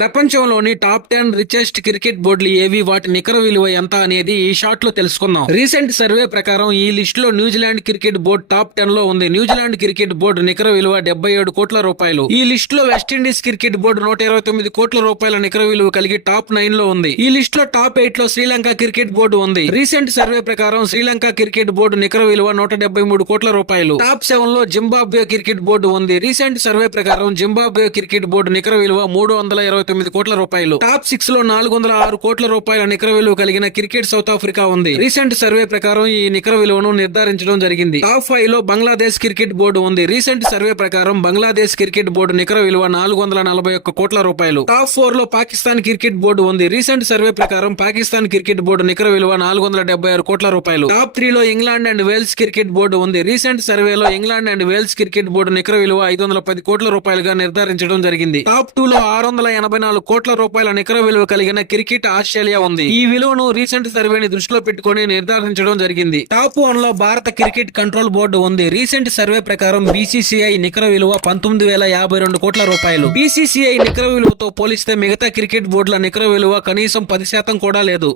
ప్రపంచంలోని top 10 richest cricket బోర్డులు ఏవి, వాటి నికర విలువ ఎంత అనేది ఈ షాట్ లో తెలుసుకుందాం. రీసెంట్ సర్వే ప్రకారం ఈ లిస్ట్ లో న్యూజిలాండ్ క్రికెట్ బోర్డు టాప్ 10 లో ఉంది. న్యూజిలాండ్ క్రికెట్ బోర్డు నికర విలువ 77 కోట్ల రూపాయలు. ఈ లిస్ట్ లో వెస్టిండీస్ క్రికెట్ బోర్డు 129 కోట్ల రూపాయల నికర విలువ కలిగి టాప్ 9 లో ఉంది. ఈ లిస్ట్ లో టాప్ 8 లో శ్రీలంక క్రికెట్ బోర్డు ఉంది. రీసెంట్ సర్వే ప్రకారం శ్రీలంక క్రికెట్ బోర్డు నికర విలువ 173 కోట్ల రూపాయలు. టాప్ 7 లో జింబాబ్వే క్రికెట్ బోర్డు ఉంది. రీసెంట్ సర్వే ప్రకారం జింబాబ్వే క్రికెట్ బోర్డు నికర విలువ 329 కోట్ల రూపాయలు. టాప్ 6 లో 406 కోట్ల రూపాయల నికర విలువ కలిగిన క్రికెట్ సౌత్ ఆఫ్రికా ఉంది. రీసెంట్ సర్వే ప్రకారం ఈ నికర విలువను నిర్ధారించడం జరిగింది. టాప్ 5 లో బంగ్లాదేశ్ క్రికెట్ బోర్డు ఉంది. రీసెంట్ సర్వే ప్రకారం బంగ్లాదేశ్ క్రికెట్ బోర్డు నికర విలువ 441 కోట్ల రూపాయలు. టాప్ 4 లో పాకిస్తాన్ క్రికెట్ బోర్డు ఉంది. రీసెంట్ సర్వే ప్రకారం పాకిస్తాన్ క్రికెట్ బోర్డు నికర విలువ 476 కోట్ల రూపాయలు. టాప్ 3 లో England and Wales cricket board ఉంది. రీసెంట్ సర్వేలో England and Wales cricket board నికర విలువ 510 కోట్ల రూపాయలుగా నిర్ధారించడం జరిగింది. టాప్ 2 లో 684 కోట్ల రూపాయల నికర విలువ కలిగిన క్రికెట్ ఆస్ట్రేలియా ఉంది. ఈ విలువను రీసెంట్ సర్వేని దృష్టిలో పెట్టుకుని నిర్ధారించడం జరిగింది. టాప్ 1 లో భారత క్రికెట్ కంట్రోల్ బోర్డు ఉంది. రీసెంట్ సర్వే ప్రకారం బీసీసీఐ నికర విలువ 19,052 కోట్ల రూపాయలు. బీసీసీఐ నికర విలువతో పోలిస్తే మిగతా క్రికెట్ బోర్డుల నికర విలువ కనీసం 10% కూడా లేదు.